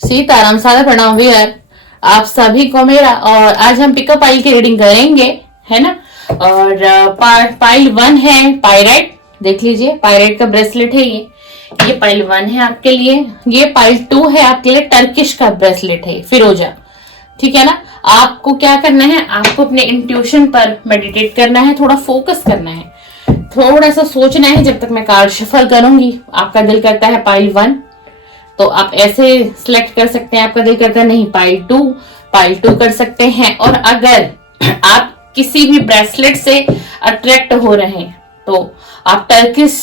सीताराम, सादा प्रणाम वीर, आप सभी को मेरा। और आज हम पिकअप पाइल की रीडिंग करेंगे, है ना। और पाइल 1 है पायराइट, देख लीजिए पायराइट का ब्रेसलेट है ये पाइल 1 है आपके लिए। ये पाइल 2 है आपके लिए, टर्किश का ब्रेसलेट है फिरोजा, ठीक है ना। आपको क्या करना है, आपको अपने इंट्यूशन पर मेडिटेट करना है, थोड़ा फोकस करना है, थोड़ा सा सोचना है जब तक मैं कार्ड शफल करूंगी। आपका दिल करता है पाइल 1 तो आप ऐसे सिलेक्ट कर सकते हैं, आपका दिल करता है नहीं पाइल 2 कर सकते हैं। और अगर आप किसी भी ब्रेसलेट से अट्रैक्ट हो रहे हैं तो आप टर्किश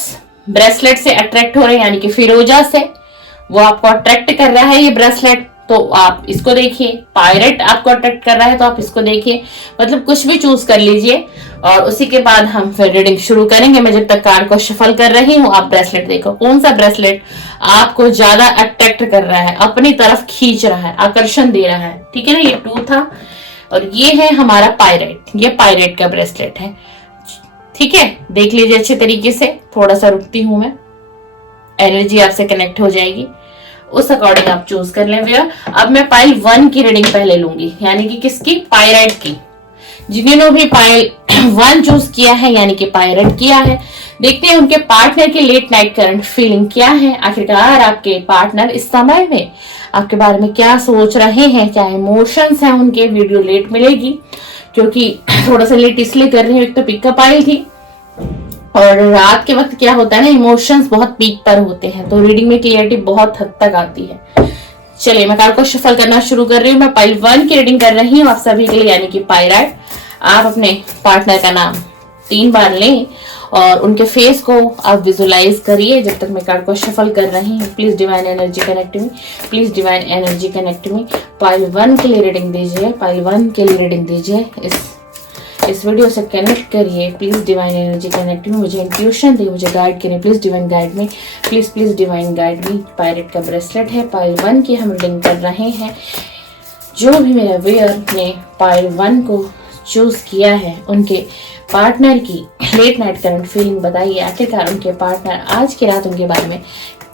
ब्रेसलेट से अट्रैक्ट हो रहे हैं, यानी कि फिरोजा से वो आपको अट्रैक्ट कर रहा है ये ब्रेसलेट, तो आप इसको देखिए। पायरेट आपको अट्रैक्ट कर रहा है तो आप इसको देखिए, मतलब कुछ भी चूज कर लीजिए। और उसी के बाद हम फिर रीडिंग शुरू करेंगे। मैं जब तक कार्ड को शफल कर रही हूँ आप ब्रेसलेट देखो, कौन सा ब्रेसलेट आपको ज्यादा अट्रैक्ट कर रहा है, अपनी तरफ खींच रहा है, आकर्षण दे रहा है, ठीक है ना। ये 2 था और ये है हमारा पायरेट, ये पायरेट का ब्रेसलेट है, ठीक है। देख लीजिए अच्छे तरीके से, थोड़ा सा रुकती हूं मैं, एनर्जी आपसे कनेक्ट हो जाएगी, उस अकॉर्डिंग आप चूज कर लें भैया। अब मैं पाइल 1 की रीडिंग पहले लूंगी, यानी कि किसकी, पायराइट की। जिन्होंने भी पाइल 1 चूज किया है यानी कि पायराइट किया है, देखते हैं उनके पार्टनर की लेट नाइट करंट फीलिंग क्या है। आखिरकार आपके पार्टनर इस समय में आपके बारे में क्या सोच रहे हैं, क्या इमोशंस हैं उनके। वीडियो लेट मिलेगी क्योंकि थोड़ा सा लेट इसलिए कर रही हूँ, एक तो पिकअप आइल थी और रात के वक्त क्या होता है ना, इमोशंस बहुत पीक पर होते हैं, तो रीडिंग में क्लियरिटी बहुत हद तक आती है। चलिए मैं कार्ड को शफल करना शुरू कर रही हूँ। मैं पाइल 1 की रीडिंग कर रही हूँ आप सभी के लिए, यानी कि पायराइट। आप अपने पार्टनर का नाम 3 बार लें और उनके फेस को आप विजुलाइज करिए जब तक मैं कार्ड को शफल कर रही हूँ। Please divine energy connect me, please divine energy connect me. Pile 1 के लिए रीडिंग दीजिए, पाइल 1 के लिए रीडिंग दीजिए। इस वीडियो से कनेक्ट करिए, प्लीज डिवाइन एनर्जी कनेक्ट में, मुझे इंट्यूशन दी, मुझे गाइड करें, प्लीज डिवाइन गाइड में, please divine guide me. Pirate का ब्रेसलेट है, पाइल 1 की हम रीडिंग कर रहे हैं। जो भी मेरा व्यूअर ने पाइल 1 को चूज किया है उनके पार्टनर की लेट नाइट करंट फीलिंग बताइए। आखिरकार उनके पार्टनर आज की रात उनके बारे में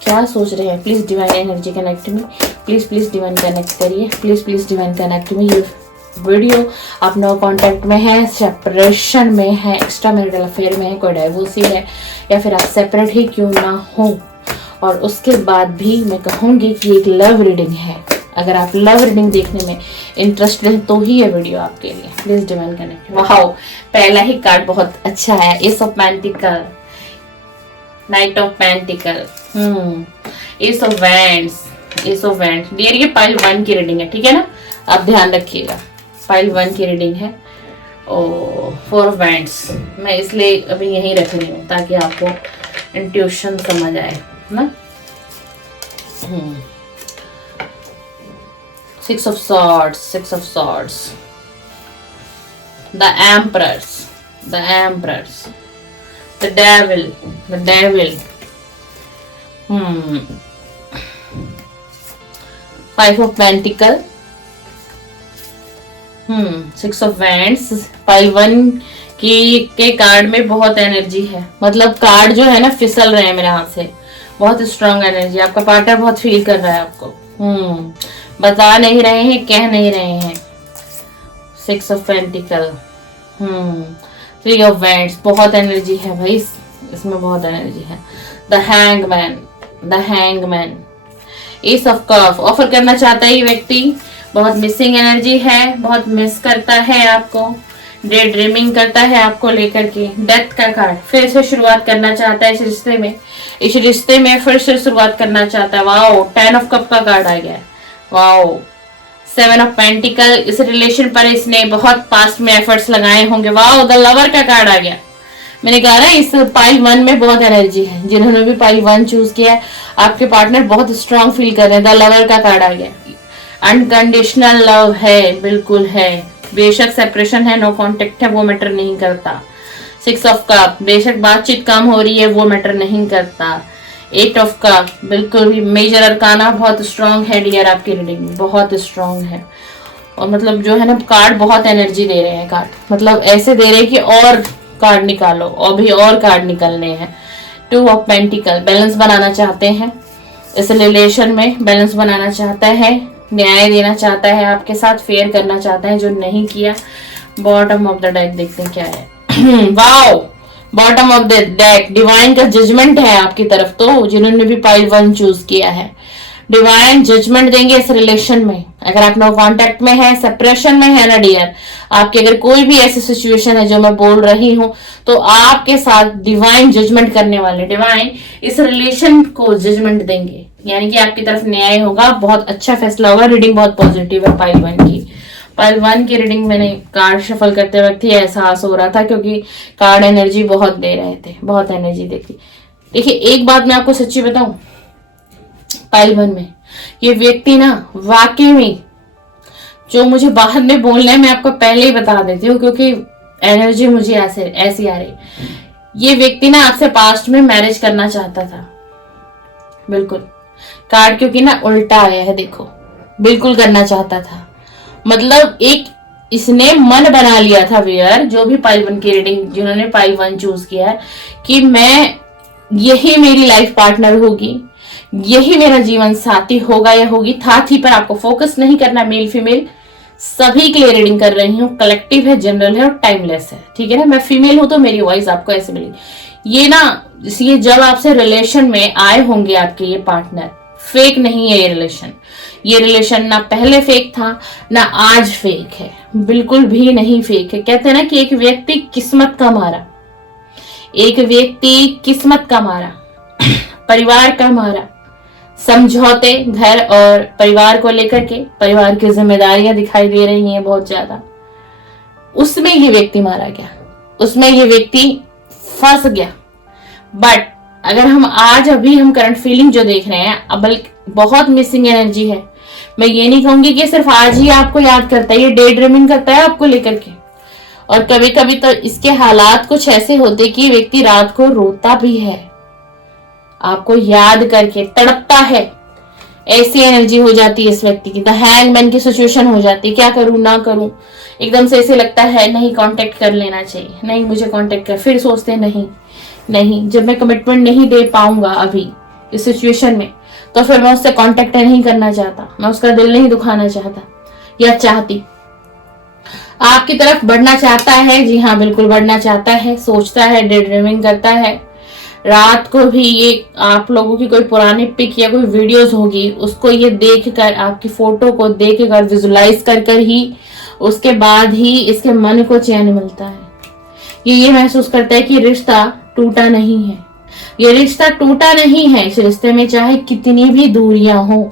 क्या सोच रहे हैं। Please divine energy connect me, please divine connect करिए, प्लीज डिवाइन कनेक्ट में। ये वीडियो आप नो कांटेक्ट में है, सेपरेशन में है, एक्स्ट्रा मैरिटल अफेयर में है, कोई डाइवोर्सी है, या फिर आप सेपरेट ही क्यों ना हो। और उसके बाद भी मैं कहूंगी कि एक लव रीडिंग है। अगर आप लव रीडिंग देखने में इंटरेस्टेड हैं तो ही ये वीडियो आपके लिए। Please divine connect. वाओ, पहला ही कार्ड बहुत अच्छा है, ace of pentacles, knight of pentacles, ace of wands, ace of wands. Dear ये पाइल 1 की रीडिंग है, ठीक है ना, आप ध्यान रखिएगा। पाइल 1 की रीडिंग है। और 4 ऑफ वैंड्स मैं इसलिए अभी यहीं रख रही हूँ ताकि आपको इंट्यूशन समझ आए ना। 6 of swords, 6 of swords, the emperors, the emperors, the devil, the devil, 5 of pentacle, 6 of wands. Pile 1 के कार्ड में बहुत एनर्जी है, मतलब कार्ड जो है ना फिसल रहे हैं मेरे हाथ से, बहुत स्ट्रांग एनर्जी। आपका पार्टनर बहुत फील कर रहा है आपको, बता नहीं रहे हैं, कह नहीं रहे हैं। 6 ऑफ पेंटिकल, 3 ऑफ वैंड्स, बहुत एनर्जी है भाई इसमें, बहुत एनर्जी है। The hangman, the hangman, S of cup. Offer करना चाहता है ये व्यक्ति, बहुत मिसिंग एनर्जी है, बहुत मिस करता है आपको, डे ड्रीमिंग करता है आपको लेकर के। डेथ का कार्ड, फिर से शुरुआत करना चाहता है इस रिश्ते में, इस रिश्ते में फिर से शुरुआत करना चाहता है। वाओ, 10 ऑफ कप का कार्ड आ गया है। वाओ, 7 ऑफ पेंटिकल, इस रिलेशन पर इसने बहुत पास्ट में एफर्ट्स लगाए होंगे। वाओ, द लवर का कार्ड आ गया। मैंने कहा ना इस पाइल 1 में बहुत एनर्जी है। जिन्होंने भी पाइल 1 चूज किया है आपके पार्टनर बहुत स्ट्रांग फील कर रहे हैं। द लवर का कार्ड आ गया। अनकंडीशनल लव है, बिल्कुल है, बेशक सेपरेशन है, नो कांटेक्ट है, वो मैटर नहीं करता। 6 ऑफ कप, बेशक बातचीत कम हो रही है, वो मैटर नहीं करता। 8 ऑफ कप, बिल्कुल भी मेजर अरकाना बहुत स्ट्रांग है डियर, आपकी रीडिंग में बहुत स्ट्रांग है। और मतलब जो है ना कार्ड बहुत एनर्जी दे रहे हैं, कार्ड मतलब ऐसे दे रहे हैं कि और कार्ड निकालो, और भी और कार्ड निकलने हैं। 2 ऑफ पेंटिकल, बैलेंस बनाना चाहते हैं, इस रिलेशन में बैलेंस बनाना चाहता है, न्याय देना चाहता है, आपके साथ फेयर करना चाहता है जो नहीं किया। बॉटम ऑफ द डेक देखते हैं क्या है। Wow, bottom of the deck divine का जजमेंट है आपकी तरफ, तो जिन्होंने भी पाइल 1 चूज किया है डिवाइन जजमेंट देंगे इस रिलेशन में। अगर आप नो कांटेक्ट में है, सेपरेशन में है ना डियर, आपकी अगर कोई भी ऐसी सिचुएशन है जो मैं बोल रही हूं, तो आपके साथ डिवाइन जजमेंट करने वाले डिवाइन इस रिलेशन को जजमेंट देंगे, यानी कि आपकी तरफ न्याय होगा, बहुत अच्छा फैसला होगा। रीडिंग बहुत पॉजिटिव है पाइल 1 की। पाइल 1 की रीडिंग मैंने कार्ड शफल करते वक्त ही एहसास हो रहा था, क्योंकि कार्ड एनर्जी बहुत दे रहे थे, बहुत एनर्जी देती। देखिए एक बात मैं आपको सच्ची बताऊं, पाइल 1 में ये व्यक्ति ना वाकई में, जो मुझे बाद में बोलना है मैं आपको पहले ही बता देती हूँ, क्योंकि एनर्जी मुझे ऐसी आ रही। ये व्यक्ति ना आपसे पास्ट में मैरिज करना चाहता था, बिल्कुल। कार्ड क्योंकि ना उल्टा आया है, देखो, बिल्कुल करना चाहता था। मतलब एक इसने मन बना लिया था वियर, जो भी पाइल 1 की रीडिंग, जिन्होंने पाइल 1 चूज किया है, कि मैं, यही मेरी लाइफ पार्टनर होगी, यही मेरा जीवन साथी होगा या होगी। था थी पर आपको फोकस नहीं करना, मेल फीमेल सभी के लिए रीडिंग कर रही हूँ, कलेक्टिव है, जनरल है और टाइमलेस है, ठीक है ना। मैं फीमेल हूं तो मेरी वॉइस आपको ऐसे मिलेगी। ये ना, ये जब आपसे रिलेशन में आए होंगे आपके ये पार्टनर, फेक नहीं है ये रिलेशन। ये रिलेशन ना पहले फेक था ना आज फेक है, बिल्कुल भी नहीं फेक है। कहते हैं ना कि एक व्यक्ति किस्मत का मारा, एक व्यक्ति किस्मत का मारा, परिवार का मारा, समझौते घर और परिवार को लेकर के, परिवार की जिम्मेदारियां दिखाई दे रही हैं बहुत ज्यादा, उसमें ये व्यक्ति मारा गया, उसमें ये व्यक्ति फंस गया। बट अगर हम आज अभी हम करंट फीलिंग जो देख रहे हैं, अब बहुत मिसिंग एनर्जी है। मैं ये नहीं कहूंगी कि सिर्फ आज ही आपको याद करता है, ये डे ड्रीमिंग करता है आपको लेकर के। और कभी कभी तो इसके हालात कुछ ऐसे होते कि व्यक्ति रात को रोता भी है, आपको याद करके तड़पता है। ऐसी एनर्जी हो जाती है इस व्यक्ति की, द हैंगमैन की सिचुएशन हो जाती है। क्या करूं ना करूं, एकदम से ऐसे लगता है नहीं कांटेक्ट कर लेना चाहिए, नहीं मुझे कांटेक्ट कर, फिर सोचते नहीं जब मैं कमिटमेंट नहीं दे पाऊंगा अभी इस सिचुएशन में, तो फिर मैं उससे कांटेक्ट नहीं करना चाहता, मैं उसका दिल नहीं दुखाना चाहता या चाहती। आपकी तरफ बढ़ना चाहता है, जी हाँ बिल्कुल बढ़ना चाहता है, सोचता है, डे ड्रीमिंग करता है। रात को भी ये आप लोगों की कोई पुरानी पिक या कोई वीडियोस होगी, उसको ये देखकर, आपकी फोटो को देखकर, विजुलाइज कर ही उसके बाद ही इसके मन को चैन मिलता है। ये महसूस करता है कि रिश्ता टूटा नहीं है, ये रिश्ता टूटा नहीं है। इस रिश्ते में चाहे कितनी भी दूरियां हो,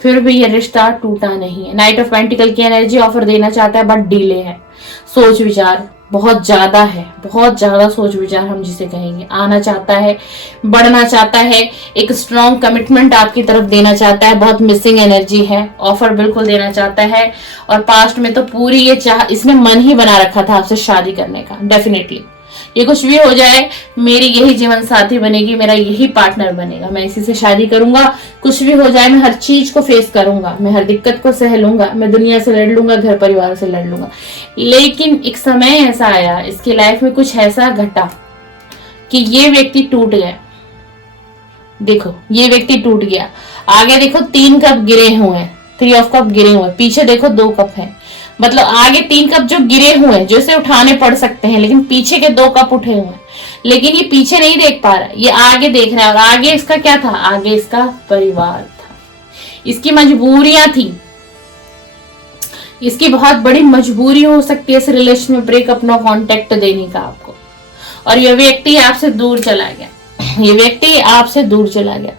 फिर भी ये रिश्ता टूटा नहीं है। नाइट ऑफ पेंटिकल की एनर्जी ऑफर देना चाहता है, बट डिले है, सोच विचार बहुत ज्यादा है, बहुत ज्यादा सोच विचार हम जिसे कहेंगे, आना चाहता है, बढ़ना चाहता है, एक स्ट्रॉन्ग कमिटमेंट आपकी तरफ देना चाहता है। बहुत मिसिंग एनर्जी है, ऑफर बिल्कुल देना चाहता है। और पास्ट में तो पूरी ये इसने मन ही बना रखा था आपसे शादी करने का। डेफिनेटली ये कुछ भी हो जाए, मेरी यही जीवन साथी बनेगी, मेरा यही पार्टनर बनेगा, मैं इसी से शादी करूंगा। कुछ भी हो जाए, मैं हर चीज को फेस करूंगा, मैं हर दिक्कत को सह लूंगा, मैं दुनिया से लड़ लूंगा, घर परिवार से लड़ लूंगा। लेकिन एक समय ऐसा आया इसकी लाइफ में, कुछ ऐसा घटा कि ये व्यक्ति टूट गया। देखो ये व्यक्ति टूट गया। आगे देखो 3 कप गिरे हुए हैं, 3 ऑफ कप गिरे हुए, पीछे देखो 2 कप है। मतलब आगे 3 कप जो गिरे हुए हैं, जो इसे उठाने पड़ सकते हैं, लेकिन पीछे के 2 कप उठे हुए हैं। लेकिन ये पीछे नहीं देख पा रहा, ये आगे देख रहा है। और आगे इसका क्या था? आगे इसका परिवार था, इसकी मजबूरियां थी, इसकी बहुत बड़ी मजबूरी हो सकती है इस रिलेशन में ब्रेकअप, नो कांटेक्ट देने का आपको। और ये व्यक्ति आपसे दूर चला गया, ये व्यक्ति आपसे दूर चला गया।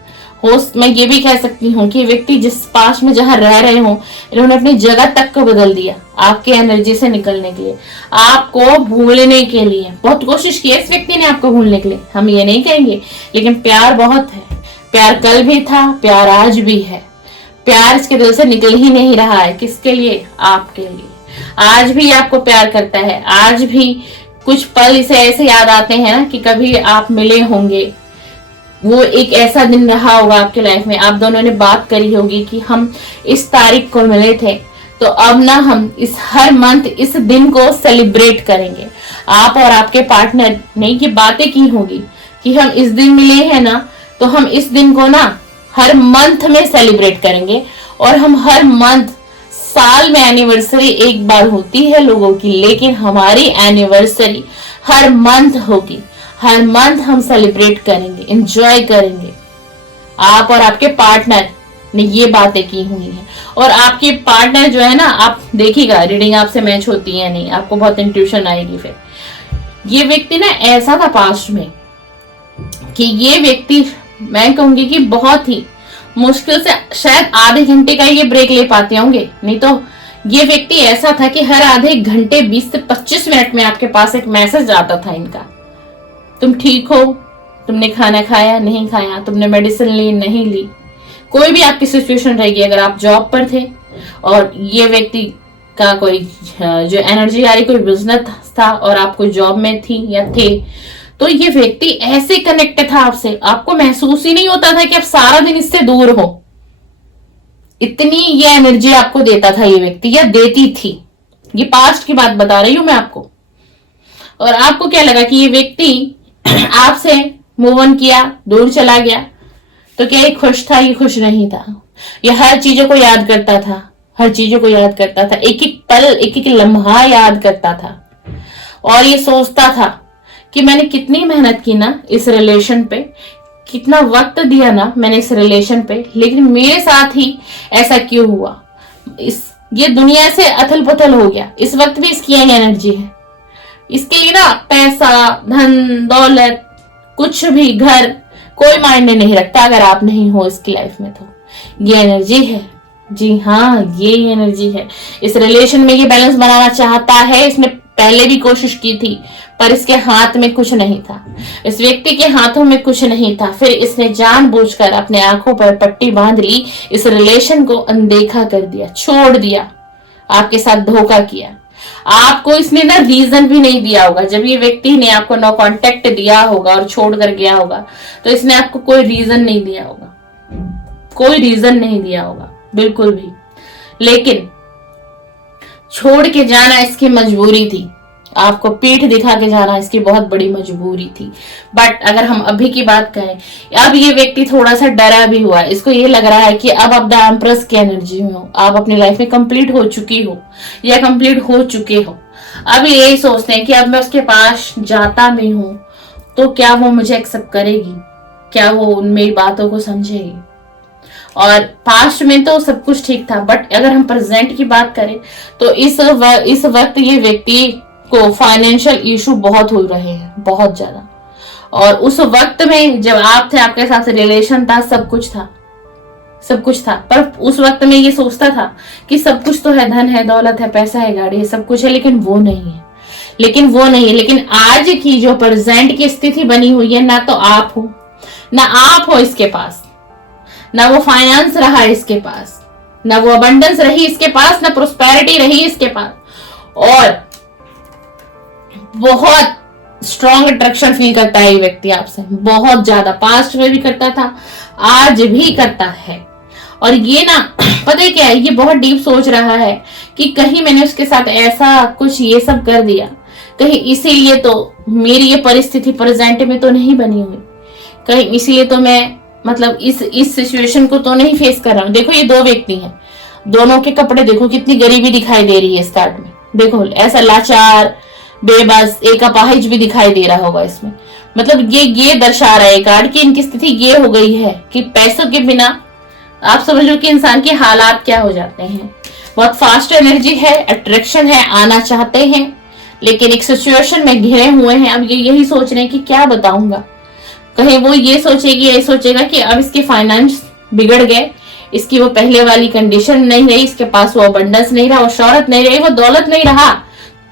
मैं ये भी कह सकती हूँ कि व्यक्ति जिस पास में जहां रह रहे हो, इन्होंने अपनी जगह तक को बदल दिया आपके एनर्जी से निकलने के लिए, आपको भूलने के लिए। बहुत कोशिश की इस व्यक्ति ने आपको भूलने के लिए, हम ये नहीं कहेंगे, लेकिन प्यार बहुत है। प्यार कल भी था, प्यार आज भी है। प्यार इसके दिल से निकल ही नहीं रहा है। किसके लिए? आपके लिए। आज भी आपको प्यार करता है, आज भी कुछ पल इसे ऐसे याद आते हैं ना कि कभी आप मिले होंगे, वो एक ऐसा दिन रहा होगा आपके लाइफ में, आप दोनों ने बात करी होगी कि हम इस तारीख को मिले थे, तो अब ना हम इस हर मंथ इस दिन को सेलिब्रेट करेंगे। आप और आपके पार्टनर ने ये बातें की होगी कि हम इस दिन मिले हैं ना, तो हम इस दिन को ना हर मंथ में सेलिब्रेट करेंगे। और हम हर मंथ, साल में एनिवर्सरी एक बार होती है लोगों की, लेकिन हमारी एनिवर्सरी हर मंथ होगी। हर मंथ हम सेलिब्रेट करेंगे, एंजॉय करेंगे। आप और आपके पार्टनर ने ये बातें की हुई हैं। और आपके पार्टनर जो है ना, आप देखिएगा रीडिंग आपसे मैच होती है नहीं, आपको बहुत इंट्यूशन आएगी। फिर ये व्यक्ति ना ऐसा था पास्ट में कि ये व्यक्ति, मैं कहूंगी कि बहुत ही मुश्किल से शायद आधे घंटे का ये ब्रेक ले पाते होंगे, नहीं तो ये व्यक्ति ऐसा था कि हर आधे घंटे 20 से 25 मिनट में आपके पास एक मैसेज आता था इनका, तुम ठीक हो, तुमने खाना खाया नहीं खाया, तुमने मेडिसिन ली नहीं ली। कोई भी आपकी सिचुएशन रहेगी, अगर आप जॉब पर थे और ये व्यक्ति का कोई जो एनर्जी आ रही, कोई बिजनेस था और आप कोई जॉब में थी या थे, तो ये व्यक्ति ऐसे कनेक्टेड था आपसे, आपको महसूस ही नहीं होता था कि आप सारा दिन इससे दूर हो। इतनी ये एनर्जी आपको देता था ये व्यक्ति, या देती थी। ये पास्ट की बात बता रही हूं मैं आपको। और आपको क्या लगा कि ये व्यक्ति आपसे मूव ऑन किया, दूर चला गया, तो क्या ये खुश था? ये खुश नहीं था। ये हर चीजों को याद करता था, हर चीजों को याद करता था, एक एक पल, एक एक लम्हा याद करता था। और ये सोचता था कि मैंने कितनी मेहनत की ना इस रिलेशन पे, कितना वक्त दिया ना मैंने इस रिलेशन पे, लेकिन मेरे साथ ही ऐसा क्यों हुआ? ये दुनिया से अथल पुथल हो गया। इस वक्त भी इसकी यही एनर्जी है। इसके लिए ना पैसा, धन दौलत, कुछ भी, घर, कोई मायने नहीं रखता अगर आप नहीं हो इसकी लाइफ में। तो ये एनर्जी है, जी हाँ, ये एनर्जी है। इस रिलेशन में ये बैलेंस बनाना चाहता है। इसने पहले भी कोशिश की थी, पर इसके हाथ में कुछ नहीं था, इस व्यक्ति के हाथों में कुछ नहीं था। फिर इसने जानबूझकर अपने आंखों पर पट्टी बांध ली, इस रिलेशन को अनदेखा कर दिया, छोड़ दिया, आपके साथ धोखा किया। आपको इसने ना रीजन भी नहीं दिया होगा। जब ये व्यक्ति ने आपको नो कांटेक्ट दिया होगा और छोड़ कर गया होगा, तो इसने आपको कोई रीजन नहीं दिया होगा, कोई रीजन नहीं दिया होगा बिल्कुल भी। लेकिन छोड़ के जाना इसकी मजबूरी थी, आपको पीठ दिखा के जाना इसकी बहुत बड़ी मजबूरी थी। बट अगर हम अभी की बात करें, अब ये व्यक्ति थोड़ा सा डरा भी हुआ। इसको ये लग रहा है कि अब आप द एम्प्रेस की एनर्जी में हो, आप अपनी लाइफ में कंप्लीट हो चुकी हो या कंप्लीट हो चुके हो। अब यही सोचते हैं कि अब मैं उसके पास जाता भी हूं तो क्या वो मुझे एक्सेप्ट करेगी, क्या वो मेरी बातों को समझेगी। और पास्ट में तो सब कुछ ठीक था, बट अगर हम प्रेजेंट की बात करें तो इस वक्त ये व्यक्ति को फाइनेंशियल इशू बहुत हो रहे हैं, बहुत ज्यादा। और उस वक्त में जब आप थे, आपके साथ रिलेशन था, सब कुछ था, सब कुछ था, पर उस वक्त में ये सोचता था कि सब कुछ तो है, धन है, दौलत है, पैसा है, गाड़ी है, सब कुछ है, लेकिन वो नहीं है, लेकिन वो नहीं है। लेकिन आज की जो प्रेजेंट की स्थिति बनी हुई है, ना तो आप हो, ना आप हो इसके पास, ना वो फाइनेंस रहा इसके पास, ना वो अबंडेंस रही इसके पास, ना प्रोस्पेरिटी रही इसके पास। और बहुत स्ट्रॉन्ग अट्रैक्शन फील करता है ये व्यक्ति आपसे, बहुत ज्यादा। पास्ट में भी करता था, आज भी करता है। और ये ना पता है क्या है, ये बहुत डीप सोच रहा है कि कहीं मैंने उसके साथ ऐसा कुछ ये सब कर दिया, कहीं इसीलिए तो मेरी ये परिस्थिति प्रेजेंट में तो नहीं बनी हुई, कहीं इसीलिए तो मैं मतलब इस सिचुएशन को तो नहीं फेस कर रहा हूं। देखो ये दो व्यक्ति हैं, दोनों के कपड़े देखो, कितनी गरीबी दिखाई दे रही है इस कार्ड में। देखो ऐसा लाचार, बेबस, एक अपाहिज भी दिखाई दे रहा होगा इसमें। मतलब ये दर्शा रहा है कार्ड की इनकी स्थिति ये हो गई है कि पैसों के बिना आप समझ लो कि इंसान के हालात क्या हो जाते हैं। बहुत फास्ट एनर्जी है, अट्रैक्शन है, आना चाहते हैं, लेकिन एक सिचुएशन में घिरे हुए हैं। अब ये यही सोच रहे हैं कि क्या बताऊंगा। कहीं वो ये सोचेगा कि अब इसके फाइनेंस बिगड़ गए, इसकी वो पहले वाली कंडीशन नहीं रही, इसके पास वो अबंडेंस नहीं रहा, वो शौहरत नहीं रही, वो दौलत नहीं रहा,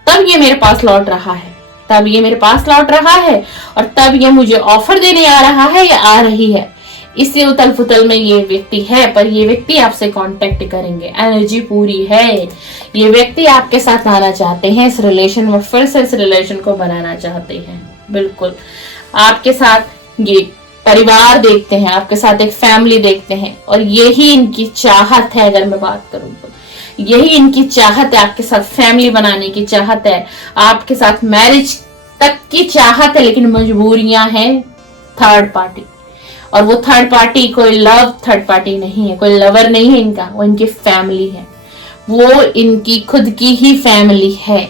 तब ये मेरे पास लौट रहा है, तब ये मेरे पास लौट रहा है, और तब ये मुझे ऑफर देने आ रहा है या आ रही है। इसी उतल फुतल में ये व्यक्ति है, पर ये व्यक्ति आपसे कांटेक्ट करेंगे, एनर्जी पूरी है। ये व्यक्ति आपके साथ आना चाहते हैं इस रिलेशन में, फिर से इस रिलेशन को बनाना चाहते हैं। बिल्कुल आपके साथ ये परिवार देखते हैं, आपके साथ एक फैमिली देखते हैं, और यही इनकी चाहत है। अगर मैं बात करूं तो यही इनकी चाहत है, आपके साथ फैमिली बनाने की चाहत है, आपके साथ मैरिज तक की चाहत है, लेकिन मजबूरियां हैं थर्ड पार्टी। और वो थर्ड पार्टी कोई थर्ड पार्टी नहीं है, कोई लवर नहीं है इनका, वो इनकी फैमिली है, वो इनकी खुद की ही फैमिली है।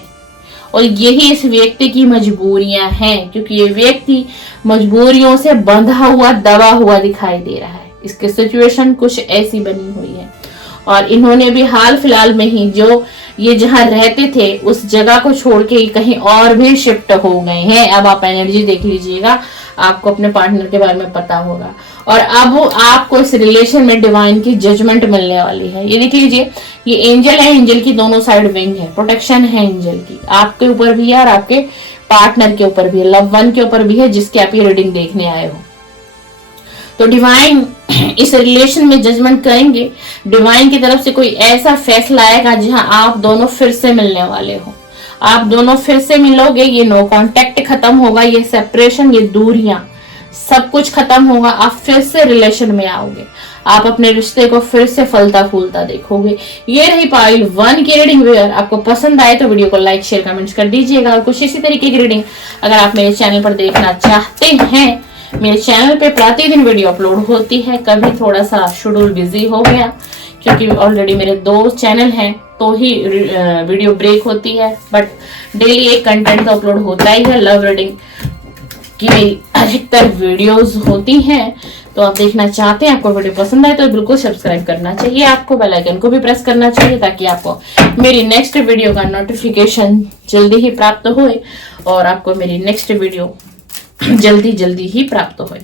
और यही इस व्यक्ति की मजबूरियां हैं, क्योंकि ये व्यक्ति मजबूरियों से बंधा हुआ, दबा हुआ दिखाई दे रहा है। इसकी सिचुएशन कुछ ऐसी बनी हुई है। और इन्होंने भी हाल फिलहाल में ही जो ये जहां रहते थे उस जगह को छोड़ के कहीं और भी शिफ्ट हो गए हैं। अब आप एनर्जी देख लीजिएगा, आपको अपने पार्टनर के बारे में पता होगा। और अब आपको इस रिलेशन में डिवाइन की जजमेंट मिलने वाली है। ये देख लीजिए, ये एंजल है, एंजल की दोनों साइड विंग है, प्रोटेक्शन है एंजल की, आपके ऊपर भी है और आपके पार्टनर के ऊपर भी है, लव वन के ऊपर भी है, जिसकी आप ये रीडिंग देखने आए हो। तो डिवाइन इस रिलेशन में जजमेंट करेंगे। डिवाइन की तरफ से कोई ऐसा फैसला आएगा जहां आप दोनों फिर से मिलने वाले हो, आप दोनों फिर से मिलोगे। ये नो कांटेक्ट खत्म होगा, ये सेपरेशन, ये दूरियां, सब कुछ खत्म होगा। आप फिर से रिलेशन में आओगे, आप अपने रिश्ते को फिर से फलता फूलता देखोगे। ये रही पाइल 1 की रीडिंग। व्यूअर, आपको पसंद आए तो वीडियो को लाइक शेयर कमेंट्स कर दीजिएगा। और कुछ इसी तरीके की रीडिंग अगर आप मेरे चैनल पर देखना चाहते हैं, मेरे चैनल पे प्रतिदिन वीडियो अपलोड होती है। कभी थोड़ा सा शेड्यूल बिजी हो गया क्योंकि ऑलरेडी मेरे 2 चैनल हैं, तो ही वीडियो ब्रेक होती है, बट डेली एक कंटेंट तो अपलोड होता ही है। लव रीडिंग की मेरी अधिकतर वीडियोस होती हैं, तो आप देखना चाहते हैं, आपको वीडियो पसंद आए तो बिल्कुल सब्सक्राइब करना चाहिए, आपको बेल आइकन को भी प्रेस करना चाहिए ताकि आपको मेरी नेक्स्ट वीडियो का नोटिफिकेशन जल्दी ही प्राप्त होए और आपको मेरी नेक्स्ट वीडियो जल्दी ही प्राप्त हो।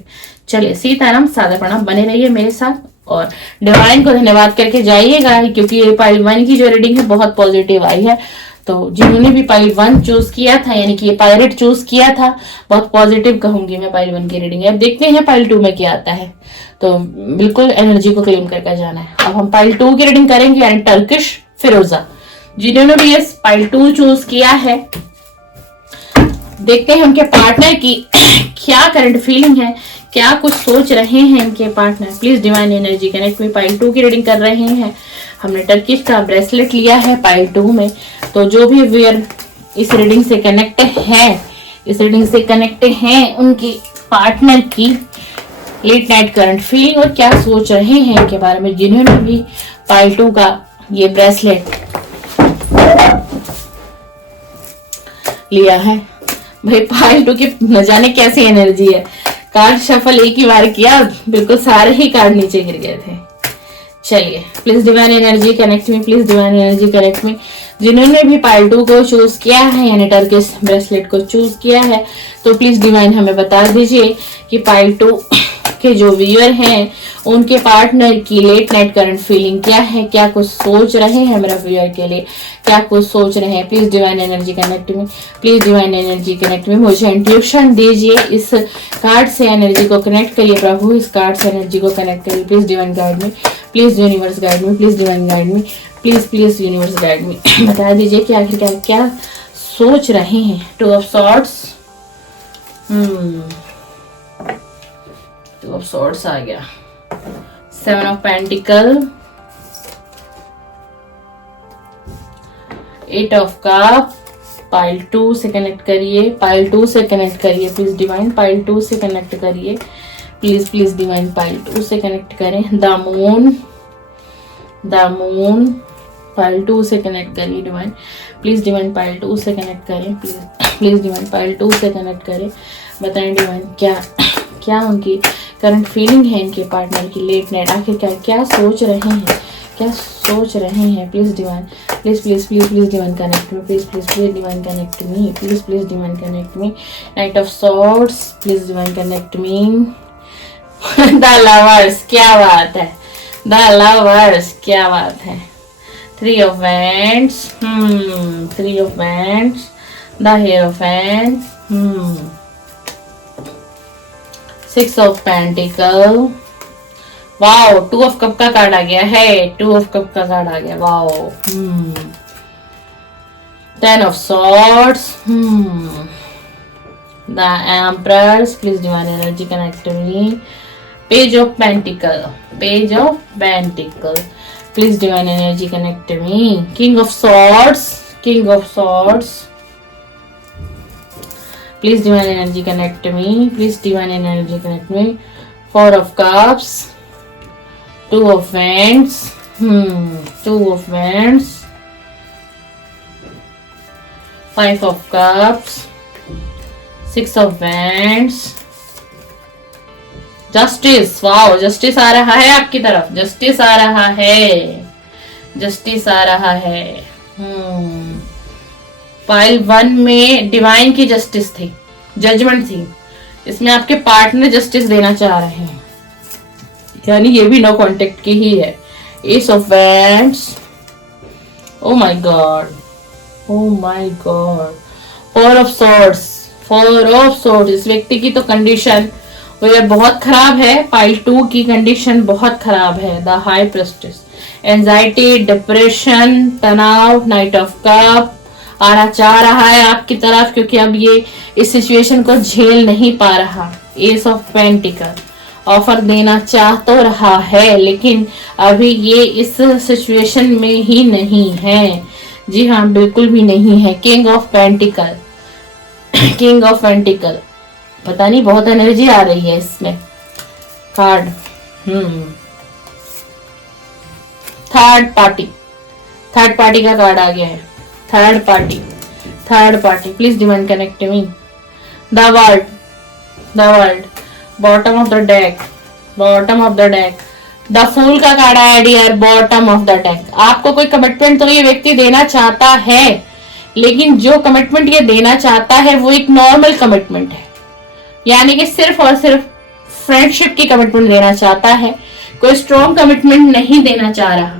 चलिए, सीताराम, सादा प्रणाम, बने रहिए मेरे साथ और डिवाइन को धन्यवाद करके जाइएगा, क्योंकि ये पाइल 1 की जो रीडिंग है बहुत पॉजिटिव आई है। तो जिन्होंने भी पाइल 1 चूज किया था, यानी कि ये पायरेट चूज किया था, बहुत पॉजिटिव कहूंगी मैं पाइल 1 की रीडिंग है। अब देखते हैं पाइल 2 में क्या आता है, तो बिल्कुल एनर्जी को क्लेम करके जाना है। अब हम पाइल 2 की रीडिंग करेंगे, यानी टर्किश फिरोजा। जिन्होंने भी ये पाइल 2 चूज किया है, देखते हैं उनके पार्टनर की क्या करंट फीलिंग है, क्या कुछ सोच रहे हैं इनके partner. Please divine energy connect में पाइल 2 की रीडिंग कर रहे हैं। हमने टर्किश का ब्रेसलेट लिया है पाइल 2 में, तो जो भी व्यूअर इस रीडिंग से कनेक्ट है, इस रीडिंग से कनेक्ट हैं, उनकी पार्टनर की लेट नाइट करंट फीलिंग और क्या सोच रहे हैं इनके बारे में। जिन्होंने भी पाइल 2 का ये ब्रेसलेट लिया है, भाई पाइल 2 की न जाने कैसी एनर्जी है। कार्ड शफल एक ही बार किया, बिल्कुल सारे ही कार्ड नीचे गिर गए थे। चलिए, please divine energy connect me, please divine energy connect में। जिन्होंने भी पाइल 2 को चूज किया है, यानी टर्किश ब्रेसलेट को चूज किया है, तो प्लीज डिवाइन हमें बता दीजिए कि पाइल 2 के जो व्यूअर हैं उनके पार्टनर की लेट नाइट करंट फीलिंग क्या है, क्या कुछ सोच रहे हैं मेरा व्यूअर के लिए, क्या कुछ सोच रहे हैं। Please divine energy connect me, please divine energy connect में। मुझे इंट्यूशन दीजिए, इस कार्ड से एनर्जी को कनेक्ट करिए प्रभु, इस कार्ड से एनर्जी को कनेक्ट करिए। प्लीज डिवाइन गाइड में, प्लीज यूनिवर्स गाइड में, प्लीज डिवाइन गाइड में, प्लीज यूनिवर्स गाइड में। बता दीजिए कि आखिर क्या सोच रहे हैं। 2 ऑफ सॉर्ड्स, 2 ऑफ सॉर्ड्स आ गया, 7 of pentacle, 8 of cup. Pile 2 से कनेक्ट करिए, पाइल 2 से कनेक्ट करिए, प्लीज डिवाइन पाइल 2 से कनेक्ट करिए, प्लीज डिवाइन पाइल 2 से कनेक्ट करें। द मून पाइल 2 से कनेक्ट करिए डिवाइन, प्लीज डिवाइन पाइल 2 से कनेक्ट करें, प्लीज डिवाइन पाइल 2 से कनेक्ट करें। बताएं डिवाइन क्या उनकी करंट फीलिंग है इनके पार्टनर की लेट नाइट, आखिर क्या सोच रहे हैं, क्या सोच रहे हैं। Please divine, please divine connect me, please divine connect me, please divine connect me. Knight of swords, please divine connect me. The lovers, क्या बात है, द लवर्स, क्या बात है। 3 of wands, 3 of wands, the hierophant, 6 of pentacle. Wow, 2 of cup का card आ गया है, 2 ऑफ कप का कार्ड आ गया, wow. 10 of swords, the emperors, please divine energy connect me. Page of pentacle, page of pentacle, please divine energy connect me. King of swords, king of swords, please divine energy connect me, please divine energy connect me. 4 of cups, 2 of wands, 2 of wands, 5 of cups, 6 of wands, justice. Wow, justice आ रहा है आपकी तरफ, justice आ रहा है, justice आ रहा है। पाइल 1 में डिवाइन की जस्टिस थी, जजमेंट थी, इसमें आपके पार्टनर जस्टिस देना चाह रहे हैं, यानी ये भी नो कांटेक्ट की ही है। Ace of wands, oh my God, oh my God, 4 of swords, 4 of swords. इस व्यक्ति की तो कंडीशन वो ये बहुत खराब है, पाइल 2 की कंडीशन बहुत खराब है। The high prestige, anxiety, depression, तनाव, नाइट ऑफ कप आना चाह रहा है आपकी तरफ, क्योंकि अब ये इस सिचुएशन को झेल नहीं पा रहा। एस ऑफ पेंटिकल, ऑफर देना चाह तो रहा है, लेकिन अभी ये इस सिचुएशन में ही नहीं है। जी हाँ, बिल्कुल भी नहीं है। King of pentacles, king of pentacles, पता नहीं बहुत एनर्जी आ रही है इसमें card. Third party, third party का कार्ड आ गया है। Third party, third party, please demand connect me. The world, the world, bottom of the deck, bottom of the deck, the fool का कार्ड आया dear, bottom of the deck. आपको कोई commitment तो ये व्यक्ति देना चाहता है, लेकिन जो कमिटमेंट ये देना चाहता है वो एक नॉर्मल कमिटमेंट है, यानी कि सिर्फ और सिर्फ फ्रेंडशिप की कमिटमेंट देना चाहता है। कोई स्ट्रॉन्ग कमिटमेंट नहीं देना चाह रहा,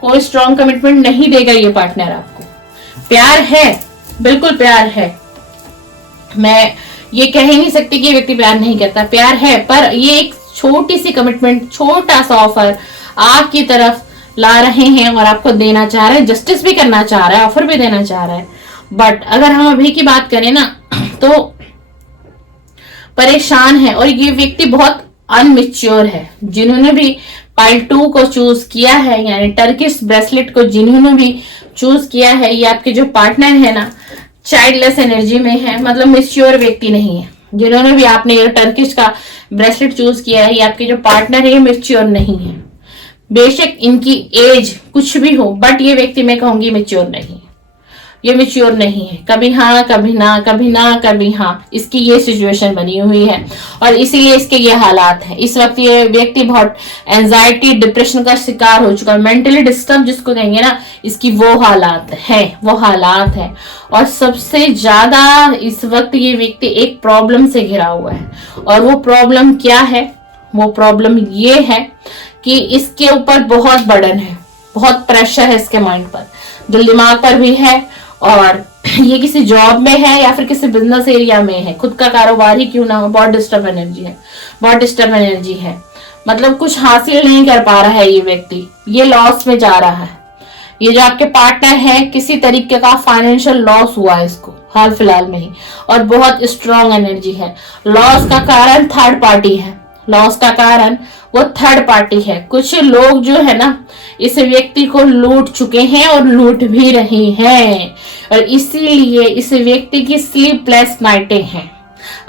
कोई स्ट्रॉन्ग कमिटमेंट नहीं देगा ये पार्टनर आपको। प्यार है, बिल्कुल प्यार है, मैं ये कह ही नहीं सकती कि ये व्यक्ति प्यार नहीं करता, प्यार है, पर ये एक छोटी सी कमिटमेंट, छोटा सा ऑफर आपकी तरफ ला रहे हैं और आपको देना चाह रहे हैं, जस्टिस भी करना चाह रहा है, ऑफर भी देना चाह रहा है। बट अगर हम अभी की बात करें ना, तो परेशान है और ये व्यक्ति बहुत अनमेच्योर है। जिन्होंने भी पाइल 2 को चूज किया है, यानी टर्किश ब्रेसलेट को जिन्होंने भी चूज किया है, ये आपके जो पार्टनर है ना, चाइल्डलेस एनर्जी में है, मतलब मेच्योर व्यक्ति नहीं है। जिन्होंने भी आपने ये टर्किश का ब्रेसलेट चूज किया है, ये आपके जो पार्टनर है ये मेच्योर नहीं है। बेशक इनकी एज कुछ भी हो, बट ये व्यक्ति मैं कहूंगी मेच्योर नहीं, ये मेच्योर नहीं है। कभी हाँ कभी ना, कभी ना कभी हाँ, इसकी ये सिचुएशन बनी हुई है और इसीलिए इसके ये हालात हैं। इस वक्त ये व्यक्ति बहुत एंजाइटी, डिप्रेशन का शिकार हो चुका है, मेंटली डिस्टर्ब जिसको कहेंगे ना, इसकी वो हालात है, वो हालात है। और सबसे ज्यादा इस वक्त ये व्यक्ति एक प्रॉब्लम से घिरा हुआ है, और वो प्रॉब्लम क्या है? वो प्रॉब्लम ये है कि इसके ऊपर बहुत बर्डन है, बहुत प्रेशर है इसके माइंड पर, दिल दिमाग पर भी है, और ये किसी जॉब में है या फिर किसी बिजनेस एरिया में है, खुद का कारोबार ही क्यों ना हो, बहुत डिस्टर्ब एनर्जी है, बहुत डिस्टर्ब एनर्जी है। मतलब कुछ हासिल नहीं कर पा रहा है ये व्यक्ति, ये लॉस में जा रहा है। ये जो आपके पार्टनर है, किसी तरीके का फाइनेंशियल लॉस हुआ है इसको हाल फिलहाल में ही, और बहुत स्ट्रॉन्ग एनर्जी है। लॉस का कारण थर्ड पार्टी है, लॉस का कारण वो थर्ड पार्टी है। कुछ लोग जो है ना, इस व्यक्ति को लूट चुके हैं और लूट भी रहे हैं, और इसीलिए इस व्यक्ति की स्लीपलेस नाइटें हैं।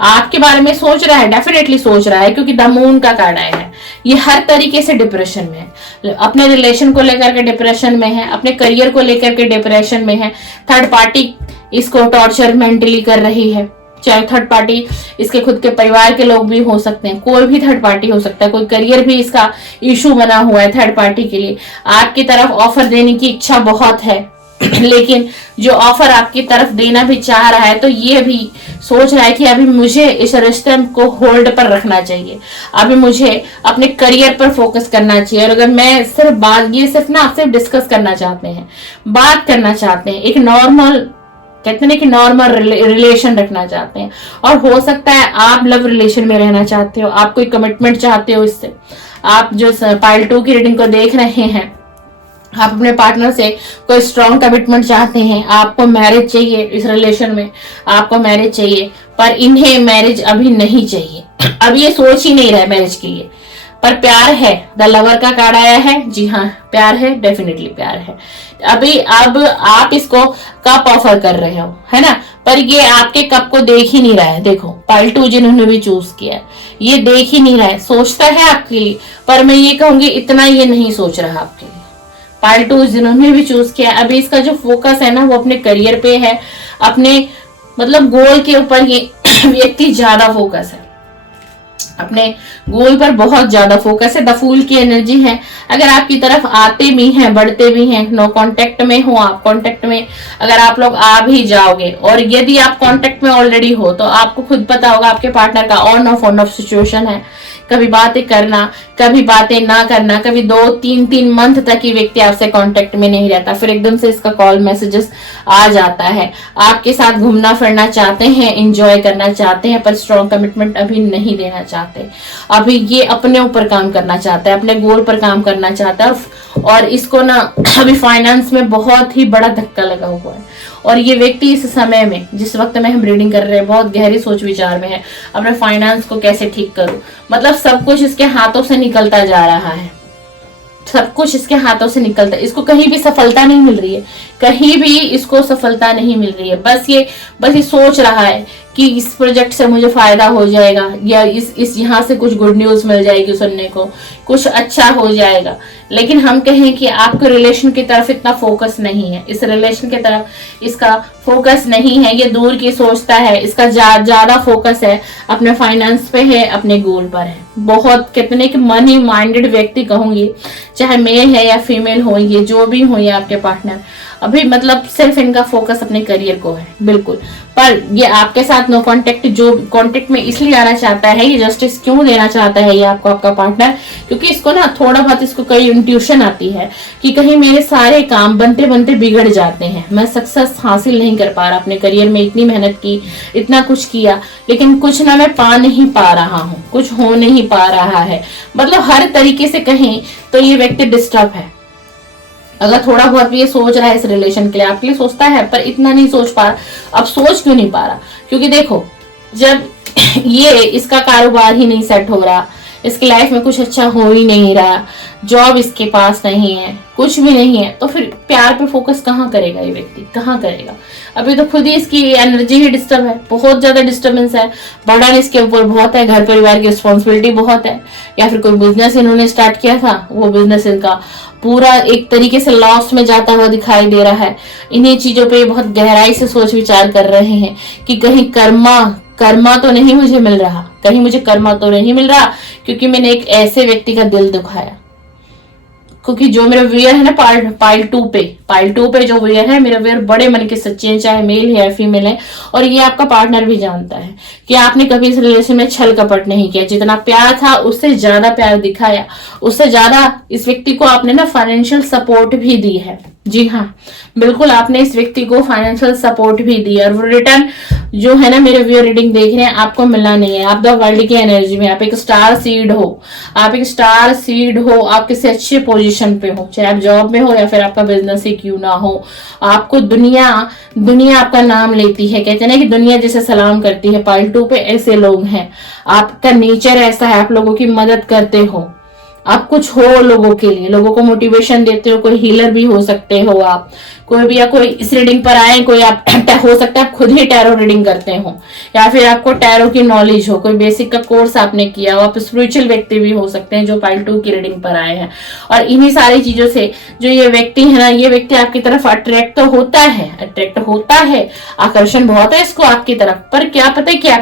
आपके बारे में सोच रहा है, डेफिनेटली सोच रहा है, क्योंकि द मून का कार्ड आया है। ये हर तरीके से डिप्रेशन में है, अपने रिलेशन को लेकर के डिप्रेशन में है, अपने करियर को लेकर के डिप्रेशन में है। थर्ड पार्टी इसको टॉर्चर मेंटली कर रही है, चाहे थर्ड पार्टी इसके खुद के परिवार के लोग भी हो सकते हैं, कोई भी थर्ड पार्टी हो सकता है, कोई करियर भी इसका इशू बना हुआ है थर्ड पार्टी के लिए। आपकी तरफ ऑफर देने की इच्छा बहुत है, लेकिन जो ऑफर आपकी तरफ देना भी चाह रहा है, तो ये भी सोच रहा है कि अभी मुझे इस रिश्ते को होल्ड पर रखना चाहिए, अभी मुझे अपने करियर पर फोकस करना चाहिए। और अगर मैं सिर्फ बात, ये सिर्फ ना आपसे डिस्कस करना चाहते हैं, बात करना चाहते हैं, एक नॉर्मल, कहते हैं कि नॉर्मल रिलेशन रखना चाहते हैं, और हो सकता है आप लव रिलेशन में रहना चाहते हो, आप कोई कमिटमेंट चाहते हो इससे। आप जो पाइल 2 की रीडिंग को देख रहे हैं, आप अपने पार्टनर से कोई स्ट्रॉन्ग कमिटमेंट चाहते हैं, आपको मैरिज चाहिए, इस रिलेशन में आपको मैरिज चाहिए, पर इन्हें मैरिज अभी नहीं चाहिए, अभी ये सोच ही नहीं रहा है मैरिज के लिए, पर प्यार है। द लवर का कार्ड आया है, जी हाँ प्यार है, डेफिनेटली प्यार है। अभी अब आप इसको कप ऑफर कर रहे हो, है ना, पर ये आपके कप को देख ही नहीं रहा है। देखो पाइल 2 जिन्होंने भी चूज किया है, ये देख ही नहीं रहा है, सोचता है आपके लिए, पर मैं ये कहूंगी इतना ये नहीं सोच रहा आपके लिए। पाइल 2 जिन्होंने भी चूज किया, अभी इसका जो फोकस है ना वो अपने करियर पे है, अपने मतलब गोल के ऊपर ये व्यक्ति ज्यादा फोकस है, अपने गोल पर बहुत ज्यादा फोकस है। द फूल की एनर्जी है। अगर आपकी तरफ आते भी हैं, बढ़ते भी हैं, नो कांटेक्ट में हो आप, कांटेक्ट में अगर आप लोग आ भी जाओगे, और यदि आप कांटेक्ट में ऑलरेडी हो तो आपको खुद पता होगा आपके पार्टनर का ऑन ऑफ सिचुएशन है। कभी बातें करना, कभी बातें ना करना, कभी 2-3 मंथ तक ये व्यक्ति आपसे कांटेक्ट में नहीं रहता, फिर एकदम से इसका कॉल मैसेजेस आ जाता है। आपके साथ घूमना फिरना चाहते हैं, एंजॉय करना चाहते हैं, पर स्ट्रॉन्ग कमिटमेंट अभी नहीं देना चाहते। अभी ये अपने ऊपर काम करना चाहता है, अपने गोल पर काम करना चाहता है, और इसको ना अभी फाइनेंस में बहुत ही बड़ा धक्का लगा हुआ है। और ये व्यक्ति इस समय में, जिस वक्त में हम रीडिंग कर रहे हैं, बहुत गहरी सोच विचार में है, अपने फाइनेंस को कैसे ठीक करूं। मतलब सब कुछ इसके हाथों से निकलता जा रहा है, सब कुछ इसके हाथों से निकलता है, इसको कहीं भी सफलता नहीं मिल रही है, कहीं भी इसको सफलता नहीं मिल रही है। बस ये सोच रहा है कि इस प्रोजेक्ट से मुझे फायदा हो जाएगा, या इस यहाँ से कुछ गुड न्यूज मिल जाएगी सुनने को, कुछ अच्छा हो जाएगा। लेकिन हम कहें कि आपके रिलेशन की तरफ इतना फोकस नहीं है, इस रिलेशन की तरफ इसका फोकस नहीं है, ये दूर की सोचता है, इसका ज्यादा फोकस है अपने फाइनेंस पे है, अपने गोल पर है। बहुत कितने के मनी माइंडेड व्यक्ति कहूंगी, चाहे मेल है या फीमेल हो, ये जो भी हो, ये आपके पार्टनर अभी मतलब सिर्फ इनका फोकस अपने करियर को है बिल्कुल। पर ये आपके साथ नो कांटेक्ट, जो कांटेक्ट में इसलिए आना चाहता है, ये जस्टिस क्यों देना चाहता है ये आपको आपका पार्टनर, क्योंकि इसको ना थोड़ा बहुत इसको कई इंट्यूशन आती है कि कहीं मेरे सारे काम बनते बनते बिगड़ जाते हैं, मैं सक्सेस हासिल नहीं कर पा रहा, अपने करियर में इतनी मेहनत की, इतना कुछ किया, लेकिन कुछ ना मैं पा नहीं पा रहा हूँ, कुछ हो नहीं पा रहा है। मतलब हर तरीके से कहें तो ये व्यक्ति डिस्टर्ब है। अगर थोड़ा बहुत भी ये सोच रहा है इस रिलेशन के लिए, आपके लिए सोचता है, पर इतना नहीं सोच पा रहा। अब सोच क्यों नहीं पा रहा, क्योंकि देखो जब ये इसका कारोबार ही नहीं सेट हो रहा, इसकी लाइफ में कुछ अच्छा हो ही नहीं रहा, जॉब इसके पास नहीं है, कुछ भी नहीं है, तो फिर प्यार पे फोकस कहाँ करेगा ये व्यक्ति, कहाँ करेगा। अभी तो खुद ही इसकी एनर्जी ही डिस्टर्ब है, बहुत ज्यादा डिस्टर्बेंस है, बर्डन इसके ऊपर बहुत है, घर परिवार की रिस्पॉन्सिबिलिटी बहुत है, या फिर कोई बिजनेस इन्होंने स्टार्ट किया था, वो बिजनेस इनका पूरा एक तरीके से लॉस में जाता हुआ दिखाई दे रहा है। इन्हीं चीजों पे बहुत गहराई से सोच विचार कर रहे हैं कि कहीं कर्मा तो नहीं मुझे मिल रहा, कहीं मुझे कर्मा तो नहीं मिल रहा, क्योंकि मैंने एक ऐसे व्यक्ति का दिल दुखाया। क्योंकि जो मेरा व्यूअर है ना पाइल 2 पे जो व्यूअर है, मेरा व्यूअर बड़े मन के सच्चे हैं, चाहे मेल है या फीमेल है, और ये आपका पार्टनर भी जानता है कि आपने कभी इस रिलेशन में छल कपट नहीं किया, जितना प्यार था उससे ज्यादा प्यार दिखाया, उससे ज्यादा इस व्यक्ति को आपने ना फाइनेंशियल सपोर्ट भी दी है। जी हाँ, बिल्कुल आपने इस व्यक्ति को फाइनेंशियल सपोर्ट भी दी, और वो रिटर्न जो है ना मेरे व्यूअर रीडिंग देख रहे हैं, आपको मिलना नहीं है। आप द वर्ल्ड की एनर्जी में, आप एक स्टार सीड हो, आप किसी अच्छे पोजीशन पे हो, चाहे आप जॉब में हो या फिर आपका बिजनेस ही क्यों ना हो, आपको दुनिया आपका नाम लेती है। कहते हैं ना कि दुनिया जैसे सलाम करती है, पाइल 2 पे ऐसे लोग हैं। आपका नेचर ऐसा है, आप लोगों की मदद करते हो, आप कुछ हो लोगों के लिए, लोगों को मोटिवेशन देते हो, कोई हीलर भी हो सकते हो आप, कोई भी, या कोई इस रीडिंग पर आए, कोई आप हो सकता है आप खुद ही टैरो रीडिंग करते हो, या फिर आपको टैरो की नॉलेज हो, कोई बेसिक का कोर्स आपने किया हो, आप स्पिरिचुअल व्यक्ति भी हो सकते हैं जो पाइल 2 की रीडिंग पर आए हैं। और इन्हीं सारी चीजों से जो ये व्यक्ति है ना, ये व्यक्ति आपकी तरफ अट्रैक्ट तो होता है, आकर्षण बहुत है इसको आपकी तरफ, पर क्या पता है क्या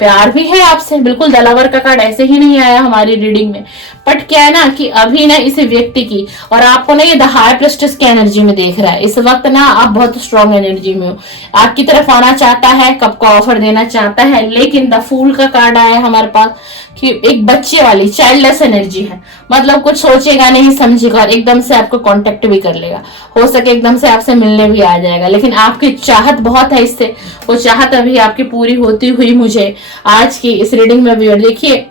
प्यार भी है आपसे। बिल्कुल दलावर का कार्ड ऐसे ही नहीं आया हमारी रीडिंग में, बट क्या है ना कि अभी ना इस व्यक्ति की और आपको ना ये द हाई प्रेस्टिस की एनर्जी में देख रहा है। इस वक्त ना आप बहुत स्ट्रॉन्ग एनर्जी में हो, आपकी तरफ आना चाहता है, कप का ऑफर देना चाहता है, लेकिन द फूल का कार्ड आया हमारे पास कि एक बच्चे वाली चाइल्डलेस एनर्जी है। मतलब कुछ सोचेगा नहीं, समझेगा और एकदम से आपको कांटेक्ट भी कर लेगा, हो सके एकदम से आपसे मिलने भी आ जाएगा। लेकिन आपकी चाहत बहुत है इससे, वो चाहत अभी आपकी पूरी होती हुई मुझे आज की इस रीडिंग में भी। और देखिए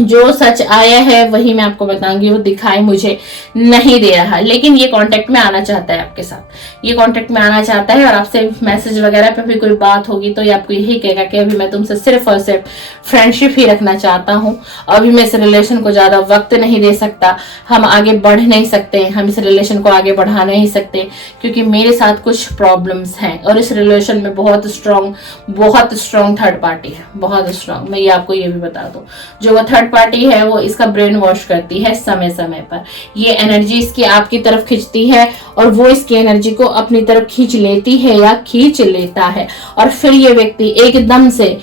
जो सच आया है वही मैं आपको बताऊंगी, वो दिखाई मुझे नहीं दे रहा, लेकिन ये कांटेक्ट में आना चाहता है आपके साथ, ये कांटेक्ट में आना चाहता है और आपसे मैसेज वगैरह पे भी कोई बात होगी तो ये आपको यही कहेगा कि अभी मैं तुमसे सिर्फ और सिर्फ फ्रेंडशिप ही रखना चाहता हूँ, अभी मैं इस रिलेशन को ज्यादा वक्त नहीं दे सकता, हम आगे बढ़ नहीं सकते, हम इस रिलेशन को आगे बढ़ा नहीं सकते क्योंकि मेरे साथ कुछ प्रॉब्लम्स हैं और इस रिलेशन में बहुत स्ट्रॉन्ग थर्ड पार्टी है, बहुत स्ट्रॉन्ग। मैं ये आपको ये भी बता दूं, जो वो थर्ड पार्टी है वो इसका ब्रेन वॉश करती है समय समय पर, ये एनर्जी इसकी आपकी तरफ खींचती है और वो इसकी एनर्जी को अपनी तरफ खींच लेती है या खींच लेता है और फिर ये व्यक्ति एकदम से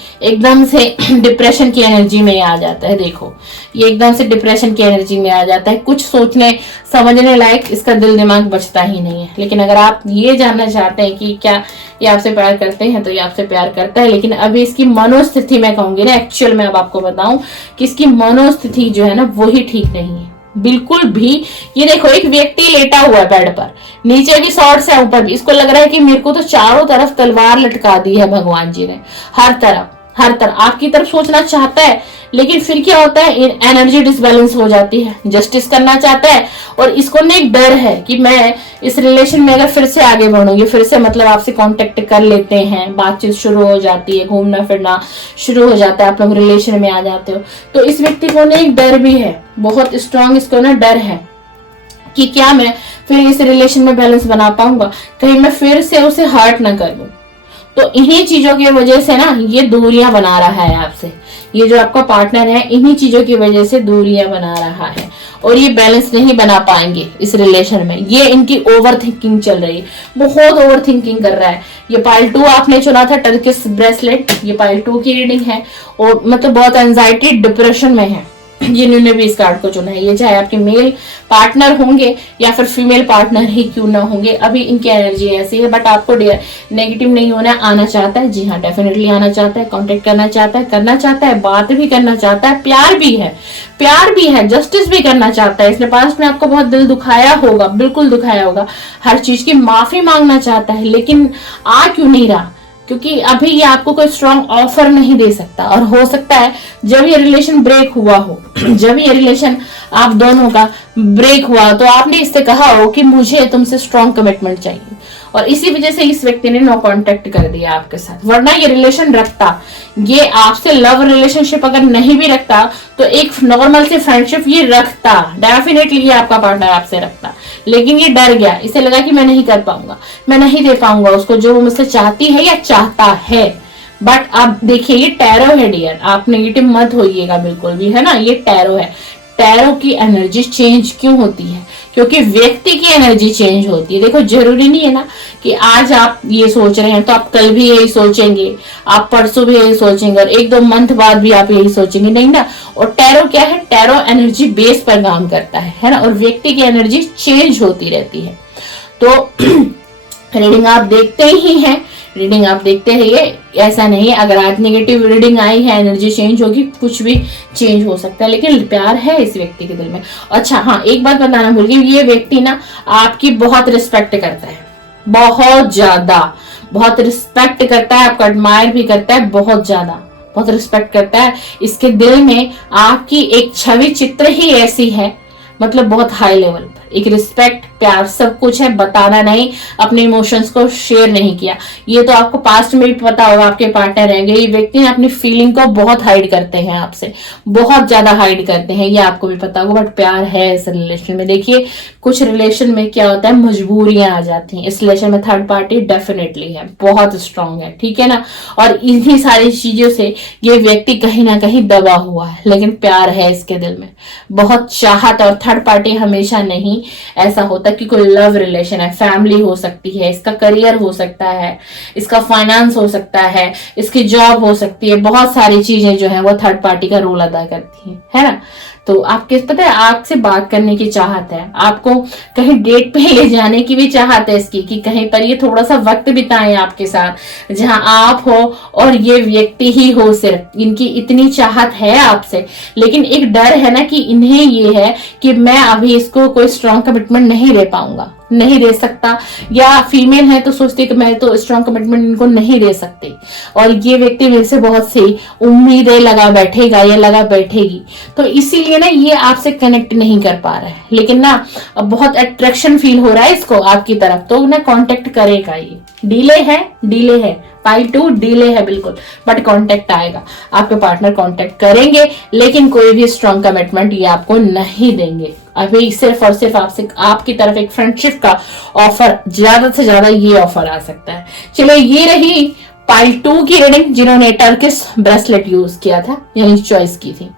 डिप्रेशन की एनर्जी में आ जाता है। देखो ये एकदम से डिप्रेशन की एनर्जी में आ जाता है, कुछ सोचने समझने लायक इसका दिल दिमाग बचता ही नहीं है। लेकिन अगर आप ये जानना चाहते हैं कि क्या ये आपसे प्यार करते हैं तो ये आपसे प्यार करता है, लेकिन अभी इसकी मनोस्थिति मैं कहूंगी ना, एक्चुअल में अब आपको बताऊं कि इसकी मनोस्थिति जो है ना वो ही ठीक नहीं है बिल्कुल भी। ये देखो एक व्यक्ति लेटा हुआ है बेड पर, नीचे भी शॉर्ट्स है, ऊपर भी, इसको लग रहा है कि मेरे को तो चारों तरफ तलवार लटका दी है भगवान जी ने, हर तरफ आपकी तरफ सोचना चाहता है, लेकिन फिर क्या होता है एनर्जी डिसबैलेंस हो जाती है, जस्टिस करना चाहता है और इसको ना एक डर है कि मैं इस रिलेशन में अगर फिर से आगे बढ़ूंगी, फिर से मतलब आपसे कांटेक्ट कर लेते हैं, बातचीत शुरू हो जाती है, घूमना फिरना शुरू हो जाता है, आप लोग रिलेशन में आ जाते हो, तो इस व्यक्ति को ना एक डर भी है, बहुत स्ट्रांग इसको ना डर है कि क्या मैं फिर इस रिलेशन में बैलेंस बना पाऊंगा, कहीं मैं फिर से उसे हर्ट ना कर दूं। तो इन्हीं चीजों की वजह से ना ये दूरियां बना रहा है आपसे, ये जो आपका पार्टनर है इन्हीं चीजों की वजह से दूरियां बना रहा है और ये बैलेंस नहीं बना पाएंगे इस रिलेशन में। ये इनकी ओवर थिंकिंग चल रही है, बहुत ओवर थिंकिंग कर रहा है। ये पाइल 2 आपने चुना था टर्किश ब्रेसलेट, ये पाइल 2 की रीडिंग है और मतलब बहुत एंजाइटी डिप्रेशन में है जिन्होंने भी इस कार्ड को चुना है। ये चाहे आपके मेल पार्टनर होंगे या फिर फीमेल पार्टनर ही क्यों ना होंगे, अभी इनकी एनर्जी ऐसी है, बट आपको नेगेटिव नहीं होना, आना चाहता है, जी हाँ डेफिनेटली आना चाहता है, कांटेक्ट करना चाहता है, बात भी करना चाहता है, प्यार भी है, जस्टिस भी करना चाहता है। इसने पास्ट में आपको बहुत दिल दुखाया होगा, बिल्कुल दुखाया होगा, हर चीज की माफी मांगना चाहता है, लेकिन आ क्यों नहीं रहा, क्योंकि अभी ये आपको कोई स्ट्रॉन्ग ऑफर नहीं दे सकता। और हो सकता है जब ये रिलेशन ब्रेक हुआ हो जब ये रिलेशन आप दोनों का ब्रेक हुआ तो आपने इससे कहा हो कि मुझे तुमसे स्ट्रॉन्ग कमिटमेंट चाहिए और इसी वजह से इस व्यक्ति ने नो कांटेक्ट कर दिया आपके साथ, वरना ये रिलेशन रखता, ये आपसे लव रिलेशनशिप अगर नहीं भी रखता तो एक नॉर्मल से फ्रेंडशिप ये रखता, डेफिनेटली ये आपका पार्टनर आपसे रखता, लेकिन ये डर गया, इसे लगा कि मैं नहीं कर पाऊंगा, मैं नहीं दे पाऊंगा उसको जो वो मुझसे चाहती है या चाहता है। बट अब देखिए ये टैरो है डियर, आप नेगेटिव मत होइएगा बिल्कुल भी, है ना, ये टैरो है। टैरो की एनर्जी चेंज क्यों होती है, क्योंकि व्यक्ति की एनर्जी चेंज होती है। देखो जरूरी नहीं है ना कि आज आप ये सोच रहे हैं तो आप कल भी यही सोचेंगे, आप परसों भी यही सोचेंगे और 1-2 मंथ बाद भी आप यही सोचेंगे, नहीं ना। और टैरो क्या है, टैरो एनर्जी बेस पर काम करता है ना, और व्यक्ति की एनर्जी चेंज होती रहती है। तो रीडिंग आप देखते रहिए, ऐसा नहीं है अगर आज नेगेटिव रीडिंग आई है एनर्जी चेंज होगी, कुछ भी चेंज हो सकता है, लेकिन प्यार है इस व्यक्ति के दिल में। अच्छा हाँ, एक बात बताना भूल गई, ये व्यक्ति ना आपकी बहुत रिस्पेक्ट करता है, बहुत रिस्पेक्ट करता है, आपको एडमायर भी करता है, बहुत रिस्पेक्ट करता है। इसके दिल में आपकी एक छवि चित्र ही ऐसी है, मतलब बहुत हाई लेवल पर एक रिस्पेक्ट, प्यार, सब कुछ है, बताना नहीं, अपने इमोशंस को शेयर नहीं किया। ये तो आपको पास्ट में भी पता होगा, आपके पार्टनर रहेंगे, ये व्यक्ति अपनी फीलिंग को बहुत हाइड करते हैं आपसे, बहुत ज्यादा हाइड करते हैं, ये आपको भी पता होगा, बट प्यार है इस रिलेशन में। देखिए कुछ रिलेशन में क्या होता है, मजबूरियां आ जाती हैं, इस रिलेशन में थर्ड पार्टी डेफिनेटली है, बहुत स्ट्रांग है, ठीक है ना। और इन्हीं सारी चीजों से ये व्यक्ति कहीं ना कहीं दबा हुआ है, लेकिन प्यार है इसके दिल में, बहुत चाहत। और थर्ड पार्टी हमेशा नहीं ऐसा होता कि कोई लव रिलेशन है, फैमिली हो सकती है, इसका करियर हो सकता है, इसका फाइनेंस हो सकता है, इसकी जॉब हो सकती है, बहुत सारी चीजें जो है वो थर्ड पार्टी का रोल अदा करती है ना। तो आपके पता है आपसे बात करने की चाहत है, आपको कहीं डेट पे ले जाने की भी चाहत है इसकी, कि कहीं पर ये थोड़ा सा वक्त बिताएं आपके साथ, जहां आप हो और ये व्यक्ति ही हो, सिर्फ इनकी इतनी चाहत है आपसे। लेकिन एक डर है ना कि इन्हें ये है कि मैं अभी इसको कोई स्ट्रॉन्ग कमिटमेंट नहीं दे पाऊंगा, नहीं दे सकता, या फीमेल है तो सोचती है कि मैं तो स्ट्रॉन्ग कमिटमेंट इनको नहीं दे सकती, और ये व्यक्ति मेरे से बहुत सी उम्मीदें लगा बैठेगा या लगा बैठेगी, तो इसीलिए ना ये आपसे कनेक्ट नहीं कर पा रहा है। लेकिन ना अब बहुत अट्रैक्शन फील हो रहा है इसको आपकी तरफ, तो ना कांटेक्ट करेगा। ये डिले है पाइल 2 डिले है बिल्कुल, बट कांटेक्ट आएगा, आपके पार्टनर कांटेक्ट करेंगे, लेकिन कोई भी स्ट्रॉन्ग कमिटमेंट ये आपको नहीं देंगे। अभी सिर्फ और सिर्फ आपसे आपकी तरफ एक फ्रेंडशिप का ऑफर, ज्यादा से ज्यादा ये ऑफर आ सकता है। चलो ये रही पाइल 2 की रीडिंग, जिन्होंने टर्किश ब्रेसलेट यूज किया था यानी चॉइस की थी।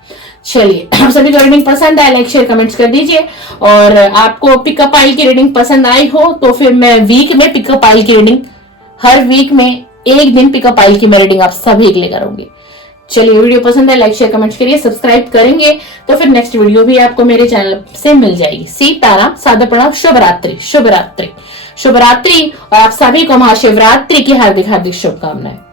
चलिए, आप सभी को रीडिंग पसंद आए, लाइक शेयर कमेंट्स कर दीजिए, और आपको पिकअप पाइल की रीडिंग पसंद आई हो तो फिर मैं वीक में पिकअप पाइल की रीडिंग, हर वीक में एक दिन पिकअप पाइल की मैं रीडिंग आप सभी के लिए करूंगी। चलिए, वीडियो पसंद है लाइक शेयर कमेंट्स करिए, सब्सक्राइब करेंगे तो फिर नेक्स्ट वीडियो भी आपको मेरे चैनल से मिल जाएगी। सीताराम, सादर प्रणाम, शुभ रात्रि, शुभ रात्रि, शुभ रात्रि, और आप सभी को महाशिवरात्रि की हार्दिक हार्दिक शुभकामनाएं।